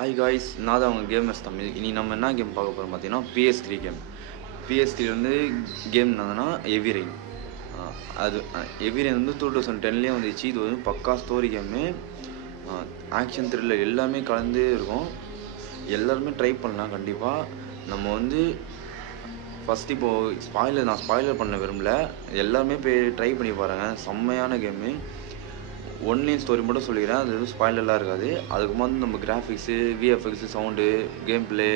Hi guys, நான் தான் அவங்க கேமர்ஸ் தமிழ். இனி நம்ம என்ன கேம் பார்க்க போகிறோம் பார்த்தீங்கன்னா PS3 கேம். PS3 வந்து கேம் என்னதுன்னா ஹெவி ரெயின். அது ஹெவி ரெயின் வந்து 2010 வந்துச்சு. இது வந்து பக்கா ஸ்டோரி கேமு, ஆக்ஷன் த்ரில்லர் எல்லாமே கலந்து இருக்கும். எல்லாருமே ட்ரை பண்ணலாம் கண்டிப்பாக. நம்ம வந்து ஃபஸ்ட் இப்போது நான் ஸ்பாய்லர் பண்ண விரும்பல, எல்லாருமே போய் ட்ரை பண்ணி பாருங்கள். செம்மையான கேமு. ஒன்லைன் ஸ்டோரி மட்டும் சொல்லிக்கிறேன், அது எதுவும் ஸ்பாயிலர்லாம் இருக்காது. அதுக்கு வந்து நம்ம graphics, VFX, sound, game play,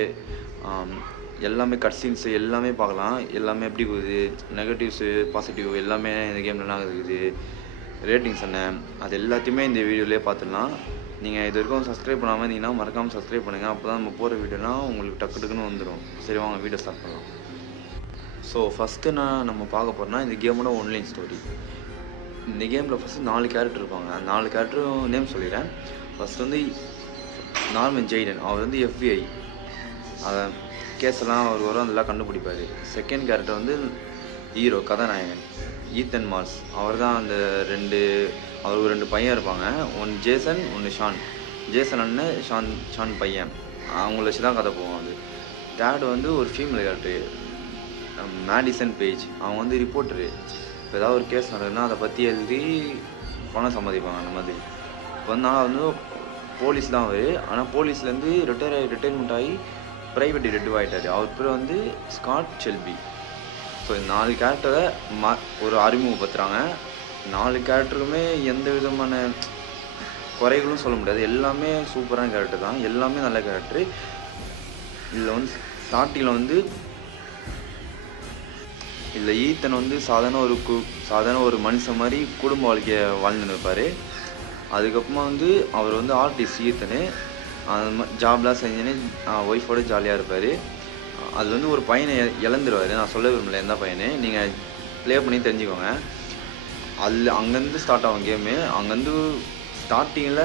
எல்லாமே கட் சீன்ஸு எல்லாமே பார்க்கலாம். எல்லாமே எப்படி போகுது, நெகட்டிவ்ஸு பாசிட்டிவ் எல்லாமே இந்த கேமில் என்ன இருக்குது, ரேட்டிங்ஸ் என்ன, அது எல்லாத்தையுமே இந்த வீடியோலேயே பார்த்துடலாம். நீங்கள் இது வரைக்கும் சப்ஸ்கிரைப் பண்ணாமல் இருந்தீங்கன்னா மறக்காமல் சப்ஸ்கிரைப் பண்ணுங்கள். அப்போ தான் நம்ம போகிற வீடியோலாம் உங்களுக்கு டக்கு டக்குன்னு வந்துடும். சரி வாங்க வீடியோ ஸ்டார்ட் பண்ணலாம். ஸோ ஃபஸ்ட்டு நம்ம பார்க்க போகிறோன்னா இந்த கேமோட ஒன்லைன் ஸ்டோரி. இந்த கேமில் ஃபஸ்ட்டு 4 கேரக்டர் இருப்பாங்க. அந்த 4 கேரக்டரும் நேம் சொல்லிடுறேன். ஃபஸ்ட் வந்து நார்மன் ஜெய்டன், அவர் வந்து FBI, அதை கேஸெல்லாம் அவர் வரும், அதெல்லாம் கண்டுபிடிப்பார். செகண்ட் கேரக்டர் வந்து ஹீரோ கதாநாயகன் ஈத்தன் மார்ஸ், அவர் தான் அந்த அவருக்கு 2 பையன் இருப்பாங்க. ஒன்று ஜேசன், ஒன்று ஷான். ஜேசன் அண்ணன், ஷான் பையன். அவங்கள வச்சு தான் கதை போவோம். அது தேர்டு வந்து ஒரு ஃபீமேல் கேரக்டர் மேடிசன் பேஜ். அவங்க வந்து ரிப்போர்ட்டரு. இப்போ ஏதாவது ஒரு கேஸ் நடக்குதுன்னா அதை பற்றி எழுதி பணம் சம்பாதிப்பாங்க. அந்த மாதிரி இப்போ நான் வந்து போலீஸ் தான் அவர். ஆனால் போலீஸ்லேருந்து ரிட்டையர்மெண்ட் ஆகி ப்ரைவேட் டிடெக்டிவ் ஆகிட்டார். அவர் பேர் வந்து ஸ்காட் ஷெல்பி. ஸோ இந்த 4 கேரக்டரை ஒரு அறிமுகப்படுத்துகிறாங்க. 4 கேரக்டருக்குமே எந்த விதமான குறைகளும் சொல்ல முடியாது. எல்லாமே சூப்பரான கேரக்டர் தான், எல்லாமே நல்ல கேரக்டரு. இதில் வந்து ஸ்டார்டிங்கில் வந்து இதில் ஈத்தன் வந்து சாதாரண ஒரு மனுஷன் மாதிரி குடும்ப வாழ்க்கையை வாழ்ந்துன்னு இருப்பார். அதுக்கப்புறமா வந்து அவர் வந்து ஆர்டிஸ்ட் ஈத்தனு, அந்த ஜாப்லாம் செஞ்சுன்னு ஒய்ஃபோட ஜாலியாக இருப்பார். அது வந்து ஒரு பையனை இழந்துருவார். நான் சொல்ல விரும்பல எந்த பையனு, நீங்கள் ப்ளே பண்ணி தெரிஞ்சுக்கோங்க. அங்கேருந்து ஸ்டார்ட் ஆகும் கேமு. அங்கேருந்து ஸ்டார்டிங்கில்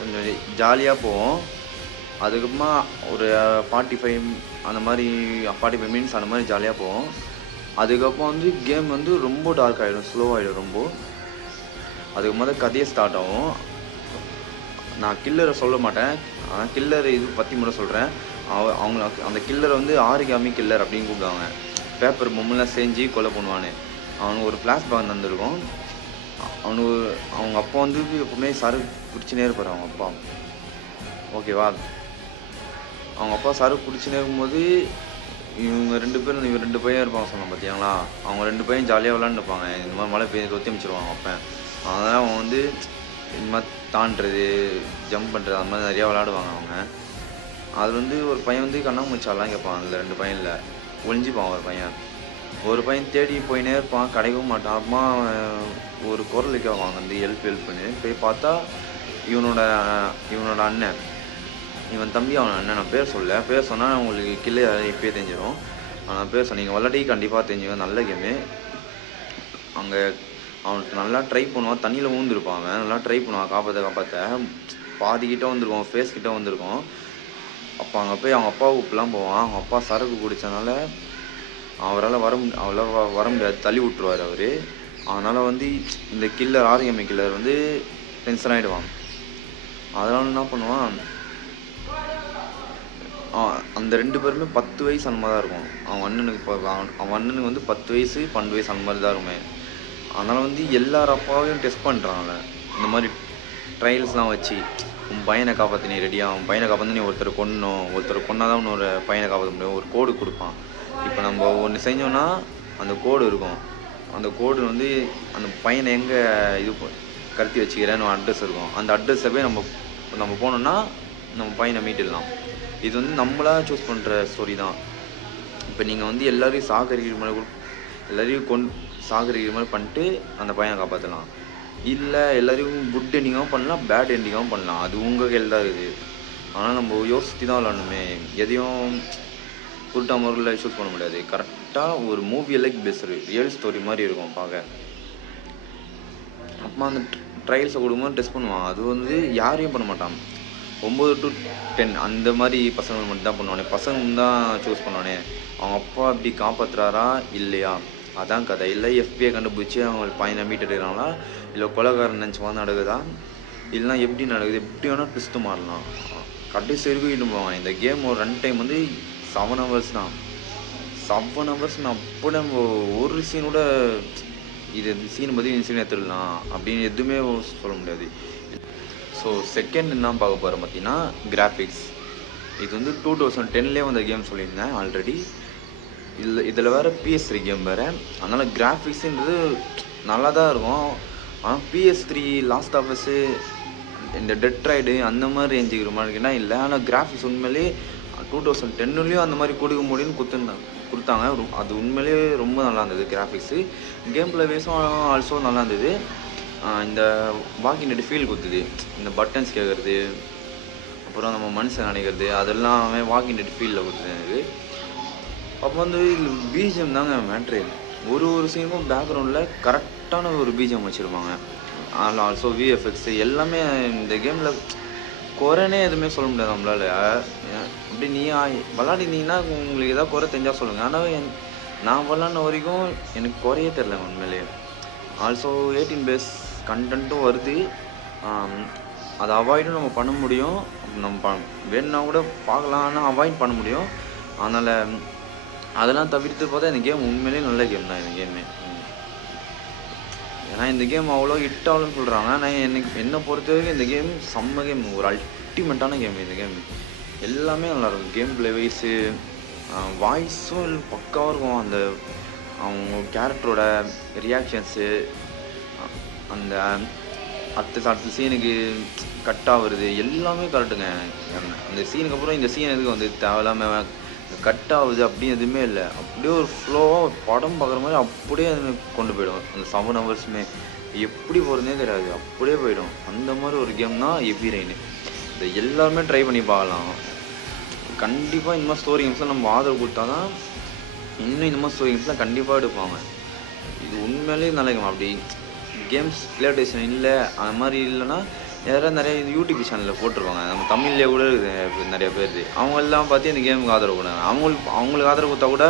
கொஞ்சம் ஜாலியாக போவோம். அதுக்கப்புறமா ஒரு 45 மினிட்ஸ் அந்த மாதிரி ஜாலியாக போவோம். அதுக்கப்புறம் வந்து கேம் வந்து ரொம்ப டார்க் ஆகிடும், ஸ்லோவாகிடும் ரொம்ப. அதுக்கு முதல்ல கதையே ஸ்டார்ட் ஆகும். நான் கில்லரை சொல்ல மாட்டேன், ஆனால் கில்லர் இது பற்றி மட்டும் சொல்கிறேன். அந்த கில்லரை வந்து ஆரிகாமி கில்லர் அப்படின்னு கூப்பிடுவாங்க. பேப்பர் பொம்மைலாம் செஞ்சு கொலை பண்ணுவானு. அவனுக்கு ஒரு ஃப்ளாஷ்பேக் நடந்திருக்கும். அவங்க அப்பா வந்து எப்பவுமே சரக்கு குடிச்சுனே இருப்பார். அவங்க அப்பா ஓகேவா, அவங்க அப்பா சரக்கு குடிச்சுனே இருக்கும்போது இவங்க 2 பையன் இருப்பாங்க சொன்னோம் பார்த்தீங்களா. அவங்க 2 பையன் ஜாலியாக விளாண்டுப்பாங்க. இந்த மாதிரி மழை பெய்ய தொத்தி அமைச்சிருவாங்க அப்போ. அதனால் அவங்க வந்து இந்த மாதிரி தாண்டுறது, ஜம்ப் பண்ணுறது, அந்த மாதிரி நிறையா விளாடுவாங்க அவங்க. அது வந்து ஒரு பையன் வந்து கண்ணாமூச்சாலாம் கேட்பான். அதில் 2 பையனில் ஒழிஞ்சிப்பான். ஒரு பையன் தேடி போயினே இருப்பான், கிடைக்கவும் மாட்டான். அப்புறமா ஒரு குரல் கேட்பாங்க வந்து ஹெல்ப்னு போய் பார்த்தா இவனோட அண்ணன், இவன் தம்பி, அவன் அண்ணன். நான் பேர் சொன்னால் உங்களுக்கு கில்லே இப்போயே தெரிஞ்சிடும். ஆனால் பேர் சொன்னீங்க விளாட்டி கண்டிப்பாக தெரிஞ்சுவேன். நல்ல கேமு. அங்கே அவனுக்கு நல்லா ட்ரை பண்ணுவான். தண்ணியில் ஊந்துருப்பான். அவன் நல்லா ட்ரை பண்ணுவான் காப்பாற்ற. பாதிக்கிட்ட வந்திருக்கோம், ஃபேஸ் கிட்ட வந்திருக்கோம். அப்போ அங்கே போய் அவங்க அப்பா கூப்பிட்டுலாம் போவான். அவங்க அப்பா சரக்கு குடித்தனால அவரால் வர முடியாது, தள்ளி விட்டுருவார் அவர். அதனால் வந்து இந்த ஆரிகாமி கில்லர் வந்து டென்ஷன் ஆகிடுவான். அதனால் என்ன பண்ணுவான், அந்த 2 பேருமே 10 வயசு அந்த மாதிரி தான் இருக்கும். அவன் அண்ணனுக்கு வந்து 10 வயசு 12 வயசு அந்த மாதிரி தான் இருக்குமே. அதனால் வந்து எல்லார் அப்பாவையும் டெஸ்ட் பண்ணுறாங்க. இந்த மாதிரி ட்ரையல்ஸ்லாம் வச்சு, உன் பையனை காப்பாற்றி ரெடியாக, அவன் பையனை காப்பாற்றி நீ ஒருத்தர் கொன்னா தான் இன்னொரு பையனை காப்பாற்ற முடியும். ஒரு கோடு கொடுப்பான். இப்போ நம்ம ஒன்று செஞ்சோன்னா அந்த கோடு இருக்கும். அந்த கோடு வந்து அந்த பையனை எங்கே கடத்தி வச்சுக்கிறேன்னு அட்ரஸ் இருக்கும். அந்த அட்ரஸை போய் நம்ம போனோன்னா நம்ம பையனை மீட்டிடலாம். இது வந்து நம்மளாக சூஸ் பண்ணுற ஸ்டோரி தான். இப்போ நீங்கள் வந்து எல்லோரையும் சாகரிக்கிற மாதிரி பண்ணிட்டு அந்த பையனை காப்பாற்றலாம். இல்லை எல்லோரையும் குட் எண்டிங்காகவும் பண்ணலாம், பேட் எண்டிங்காகவும் பண்ணலாம். அது உங்கள் கையில் தான் இருக்குது. ஆனால் நம்ம யோசித்து தான் விளாடணுமே. எதையும் குருட்டா முறையில் சூஸ் பண்ண முடியாது. கரெக்டாக ஒரு movie like based real story மாதிரி இருக்கும் பார்க்க. அப்புறமா அந்த ட்ரையல்ஸை கொடுக்கும்போது டெஸ்ட் பண்ணுவான். அது வந்து யாரையும் பண்ண மாட்டான். 9 to 10 அந்த மாதிரி பசங்க மட்டும் தான் பண்ணுவானே. பசங்க தான் சூஸ் பண்ணுவானே. அவங்க அப்பா அப்படி காப்பாற்றுறாரா இல்லையா, அதான் கதை. இல்லை FBI கண்டுபிடிச்சி அவங்க பையனை மீட்டு எடுக்கிறாங்களா, இல்லை கொலைகாரன் நினச்சி வந்து நடக்குதா, இல்லைனா எப்படி நடக்குது, எப்படி வேணால் ட்விஸ்ட்டு மாறலாம். கடைசி வரைக்கும் இட்டு போவாங்க. இந்த கேம் ஒரு ரன் டைம் வந்து 7 ஹவர்ஸ் தான். 7 ஹவர்ஸ் நான் அப்போ ஒரு சீன் கூட இது இந்த சீன் பற்றி இந்த சீன் எடுத்துடலாம் அப்படின்னு எதுவுமே சொல்ல முடியாது. ஸோ செகண்ட் என்ன பார்க்க போகிறேன் பார்த்தீங்கன்னா கிராஃபிக்ஸ். இது வந்து 2010லேயே வந்த கேம் சொல்லியிருந்தேன் ஆல்ரெடி. இதில் வேறு PS3 கேம் வேறு, அதனால் கிராஃபிக்ஸுன்றது நல்லா தான் இருக்கும். ஆனால் PS3 லாஸ்ட் ஆஃப் அஸ் இந்த டெட்ராய்டு அந்த மாதிரி ரேஞ்சுக்கிற மாதிரினா இல்லை. ஆனால் கிராஃபிக்ஸ் உண்மையிலேயே 2010லேயும் அந்த மாதிரி கொடுக்க முடியும்னு கொடுத்தாங்க. அது உண்மையிலேயே ரொம்ப நல்லா இருந்தது கிராஃபிக்ஸு. கேம் பிளே வைஸும் ஆல்சோ நல்லா இருந்தது. இந்த வாக்கிங் டெட் ஃபீல் கொடுத்துது. இந்த பட்டன்ஸ் கேட்குறது, அப்புறம் நம்ம மனுஷன் நினைக்கிறது, அதெல்லாமே வாக்கிங் டெட் ஃபீலில் கொடுத்துது எனக்கு. அப்போ வந்து பிஜிஎம் தாங்க மேட்ரு. ஒரு சீனுக்கும் பேக்ரவுண்டில் கரெக்டான ஒரு பிஜிஎம் வச்சுருப்பாங்க. ஆல்சோ விஎஃப்எக்ஸு எல்லாமே இந்த கேமில் குறைனே எதுவுமே சொல்ல முடியாது நம்மளால். அப்படி நீ விளாடினீங்கன்னா உங்களுக்கு எதாவது குறை தெரிஞ்சால் சொல்லுங்கள். ஆனால் நான் விளாட்ன வரைக்கும் எனக்கு குறையே தெரில உண்மையிலே. ஆல்சோ 18+ கண்டென்ட்டும் வருது. அதை அவாய்டும் நம்ம பண்ண முடியும். நம்ம வேணுன்னா கூட பார்க்கலாம், ஆனால் அவாய்ட் பண்ண முடியும். அதனால் அதெல்லாம் தவிர்த்து பார்த்தா இந்த கேம் உண்மையிலே நல்ல கேம் தான் இந்த கேமு. ஏன்னா இந்த கேம் அவ்வளோ ஹிட் ஆகலன்னு சொல்கிறாங்க. ஆனால் என்னை பொறுத்த வரைக்கும் இந்த கேம் செம்ம கேம், ஒரு அல்டிமேட்டான கேம் இந்த கேம். எல்லாமே நல்லாயிருக்கும். கேம் பிளே வைஸு, வாய்ஸும் பக்காவாக இருக்கும். அந்த அவங்க கேரக்டரோட ரியாக்ஷன்ஸு, அந்த அடுத்த சீனுக்கு கட் ஆகுறது எல்லாமே கரெக்டுங்க. அந்த சீனுக்கு அப்புறம் இந்த சீன் எதுக்கு வந்து தேவையில்லாமல் கட் ஆகுது அப்படின்னு எதுவுமே இல்லை. அப்படியே ஒரு ஃப்ளோவாக படம் பார்க்குற மாதிரி அப்படியே கொண்டு போயிடும். அந்த 7 ஹவர்ஸுமே எப்படி போகிறதுனே தெரியாது, அப்படியே போயிடும். அந்த மாதிரி ஒரு கேம் தான் ஹெவி ரெயின். இதை எல்லாருமே ட்ரை பண்ணி பார்க்கலாம். கண்டிப்பாக இந்த மாதிரி ஸ்டோரி கேம்ஸ்லாம் நம்ம ஆதரவு கொடுத்தா தான் இன்னும் இந்த மாதிரி ஸ்டோரி கேம்ஸ்லாம் கண்டிப்பாக எடுப்பாங்க. இது உண்மையிலே நல்ல கேம். அப்படி கேம்ஸ் பிளேடேஷன் இல்லை அந்த மாதிரி இல்லைன்னா யாராவது நிறைய யூடியூப் சேனலில் போட்டிருப்பாங்க. நம்ம தமிழ்லேயே கூட இருக்குது நிறைய பேர். அவங்கெல்லாம் பார்த்து இந்த கேமுக்கு ஆதரவு கொடுங்க. அவங்களுக்கு ஆதரவு கொடுத்தா கூட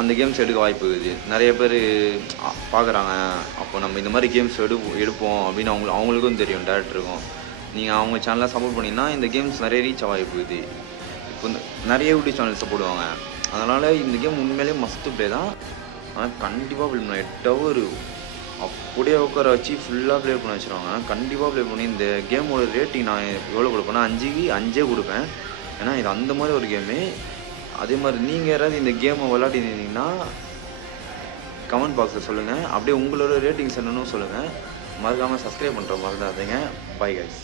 அந்த கேம்ஸ் எடுக்க வாய்ப்பு இருக்குது. நிறைய பேர் பார்க்குறாங்க. அப்போ நம்ம இந்த மாதிரி கேம்ஸ் எடுப்போம் அப்படின்னு அவங்களுக்கும் தெரியும், டேரக்டருக்கும். நீங்கள் அவங்க சேனலை சப்போர்ட் பண்ணிங்கன்னா இந்த கேம்ஸ் நிறைய ரீச் ஆக வாய்ப்பு இருக்குது. இப்போ நிறைய யூடியூப் சேனல் சப்போர்டுவாங்க. அதனால் இந்த கேம் உண்மையிலே மஸ்ட்டு ப்ளே தான். ஆனால் கண்டிப்பாக ப்ளே பண்ணலாம். 8 ஹவர் அப்படியே உட்கார வச்சு ஃபுல்லாக ப்ளே பண்ண வச்சுருவாங்க. கண்டிப்பாக ப்ளே பண்ணி இந்த கேமோட ரேட்டிங் நான் எவ்வளோ கொடுப்பேன்னா 5க்கு 5 கொடுப்பேன். ஏன்னா இது அந்த மாதிரி ஒரு கேமு. அதே மாதிரி நீங்கள் யாராவது இந்த கேமை விளையாடினீங்கன்னா கமெண்ட் பாக்ஸில் சொல்லுங்கள். அப்படியே உங்களோட ரேட்டிங்ஸ் என்னன்னு சொல்லுங்கள். மறக்காமல் சப்ஸ்கிரைப் பண்ணுற மாதிரி தான் இருந்தீங்க. Bye guys.